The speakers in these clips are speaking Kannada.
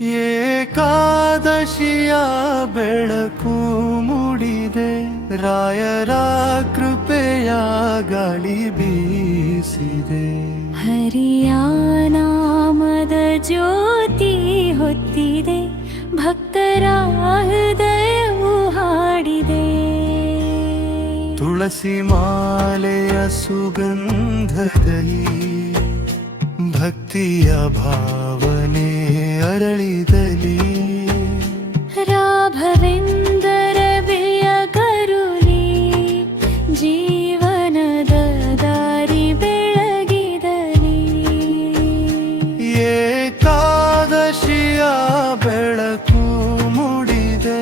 ಏಕಾದಶಿಯ ಬೆಳಕು ಮೂಡಿದೆ, ರಾಯರ ಕೃಪೆಯ ಗಾಳಿ ಬೀಸಿದೆ. ಹರಿಯ ನಾಮದ ಜ್ಯೋತಿ ಹೊತ್ತಿದೆ, ಭಕ್ತರ ಹೃದಯವು ಹಾಡಿದೆ. ತುಳಸಿ ಮಾಲೆಯ ಸುಗಂಧದಲ್ಲಿ ಭಕ್ತಿಯ ಭಾವನೆ ಅರಳಿದಲಿ. ರಾಘವೇಂದ್ರ ಬಿಳಿಯ ಕರುಳಿ ಜೀವನದ ದಾರಿ ಬೆಳಗಿದಲಿ. ಏಕಾದಶಿಯ ಬೆಳಕು ಮೂಡಿದೆ,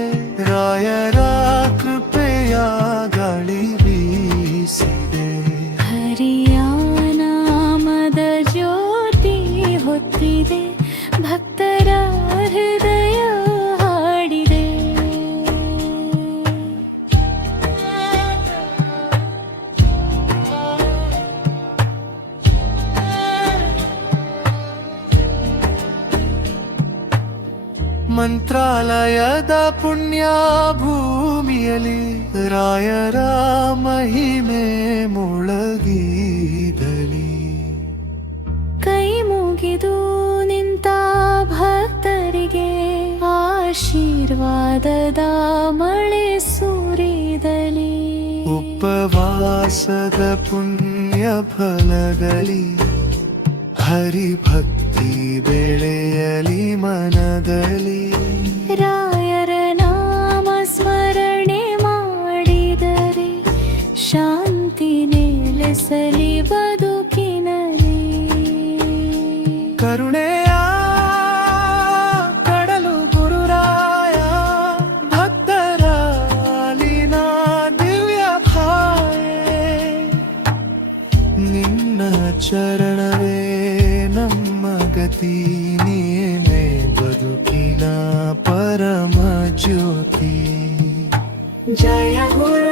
ರಾಯರ ಕೃಪೆಯ ಗಾಳಿ ಬೀಸಿದೆ. ಹರಿಯ ನಾಮದ ಜ್ಯೋತಿ ಹೊತ್ತಿದೆ, ಭಕ್ತರ ಹೃದಯ ಹಾಡಿದೆ. ಮಂತ್ರಾಲಯದ ಪುಣ್ಯ ಭೂಮಿಯಲ್ಲಿ ರಾಯರ ಮಹಿಮೆ ಮುಳಗಿದಲಿ. ಕೈ ಮುಗಿದು ನಿಂತ ಭಕ್ತರಿಗೆ ಆಶೀರ್ವಾದದ ಮಳೆ ಸುರಿದಲಿ. ಉಪವಾಸದ ಪುಣ್ಯ ಫಲಗಲಿ, ಹರಿಭಕ್ತಿ ಬೆಳೆಯಲಿ ಮನದಲ್ಲಿ. ರಾಯರ ನಾಮ ಸ್ಮರಣೆ ಮಾಡಿದರೆ ಶಾಂತಿ ನೆಲೆಸಲಿ ಬದುಕಿನಲ್ಲಿ. ಕರುಣೆಯ ಕಡಲು ಗುರುರಾಯ, ಭಕ್ತರ ಅಲಿನ ದಿವ್ಯ ಭಾಯೆ. ನಿನ್ನ ಚರಣವೇ ನಮ್ಮ ಗತಿ, ನೀವೇ ಬದುಕಿನ ಪರಮ ಜ್ಯೋತಿ. ಜಯ ಗುರು